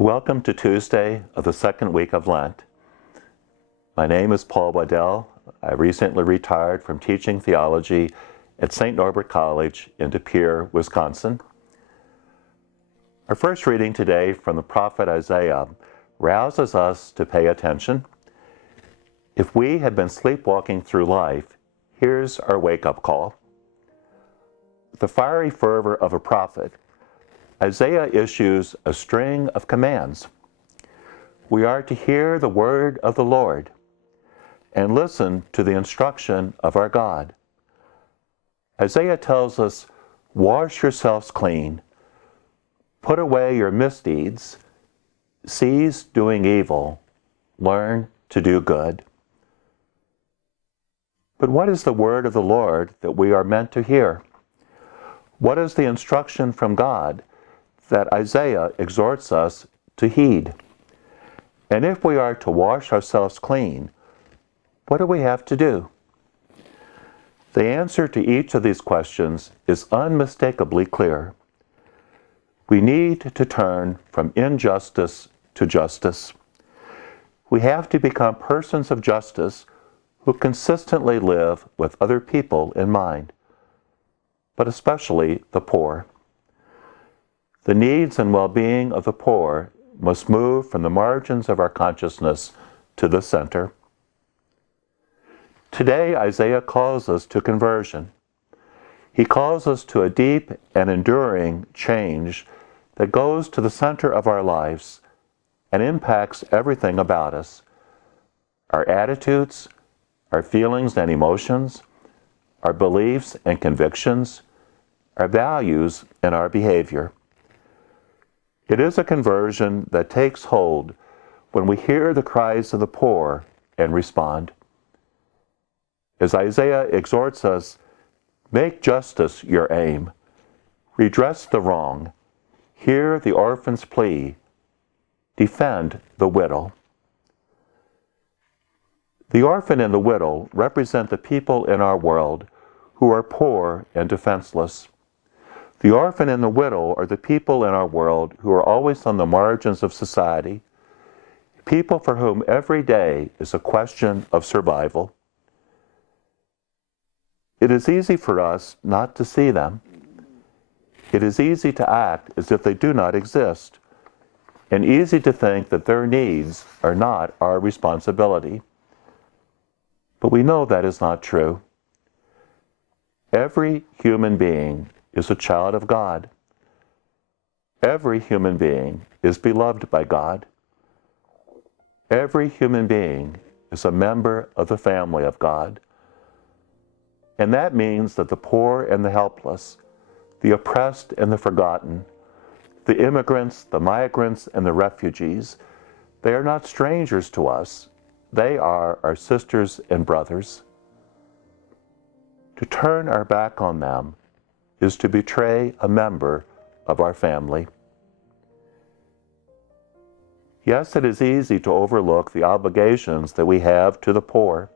Welcome to Tuesday of the second week of Lent. My name is Paul Wadell. I recently retired from teaching theology at St. Norbert College in De Pere, Wisconsin. Our first reading today from the prophet Isaiah rouses us to pay attention. If we had been sleepwalking through life, here's our wake-up call. With the fiery fervor of a prophet, Isaiah issues a string of commands. We are to hear the word of the Lord and listen to the instruction of our God. Isaiah tells us, wash yourselves clean, put away your misdeeds, cease doing evil, learn to do good. But what is the word of the Lord that we are meant to hear? What is the instruction from God that Isaiah exhorts us to heed? And if we are to wash ourselves clean, what do we have to do? The answer to each of these questions is unmistakably clear. We need to turn from injustice to justice. We have to become persons of justice who consistently live with other people in mind, but especially the poor. The needs and well-being of the poor must move from the margins of our consciousness to the center. Today, Isaiah calls us to conversion. He calls us to a deep and enduring change that goes to the center of our lives and impacts everything about us: our attitudes, our feelings and emotions, our beliefs and convictions, our values and our behavior. It is a conversion that takes hold when we hear the cries of the poor and respond. As Isaiah exhorts us, make justice your aim, redress the wrong, hear the orphan's plea, defend the widow. The orphan and the widow represent the people in our world who are poor and defenseless. The orphan and the widow are the people in our world who are always on the margins of society, people for whom every day is a question of survival. It is easy for us not to see them. It is easy to act as if they do not exist, and easy to think that their needs are not our responsibility. But we know that is not true. Every human being is a child of God. Every human being is beloved by God. Every human being is a member of the family of God. And that means that the poor and the helpless, the oppressed and the forgotten, the immigrants, the migrants, and the refugees, they are not strangers to us. They are our sisters and brothers. To turn our back on them is to betray a member of our family. Yes, it is easy to overlook the obligations that we have to the poor,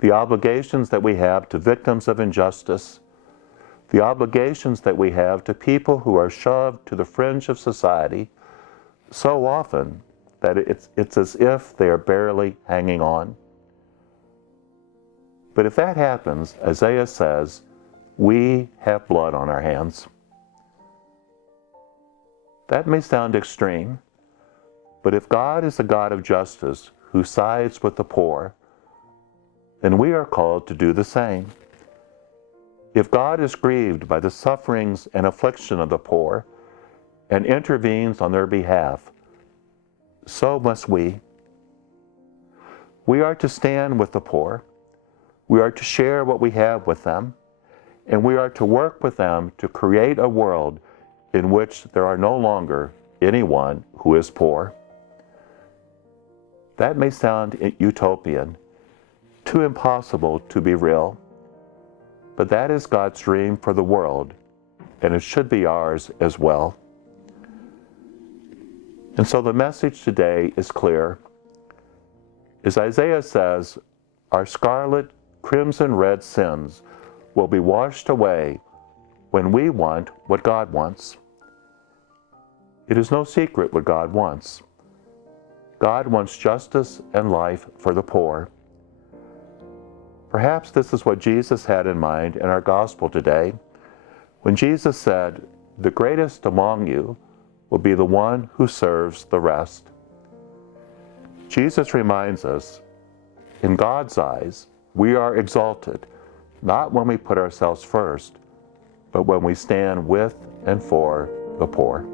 the obligations that we have to victims of injustice, the obligations that we have to people who are shoved to the fringe of society so often that it's as if they are barely hanging on. But if that happens, Isaiah says, we have blood on our hands. That may sound extreme, but if God is a God of justice who sides with the poor, then we are called to do the same. If God is grieved by the sufferings and affliction of the poor and intervenes on their behalf, so must we. We are to stand with the poor. We are to share what we have with them, and we are to work with them to create a world in which there are no longer anyone who is poor. That may sound utopian, too impossible to be real, but that is God's dream for the world, and it should be ours as well. And so the message today is clear. As Isaiah says, our scarlet, crimson red sins will be washed away when we want what God wants. It is no secret what God wants. God wants justice and life for the poor. Perhaps this is what Jesus had in mind in our gospel today, when Jesus said, "The greatest among you will be the one who serves the rest." Jesus reminds us, in God's eyes, we are exalted, not when we put ourselves first, but when we stand with and for the poor.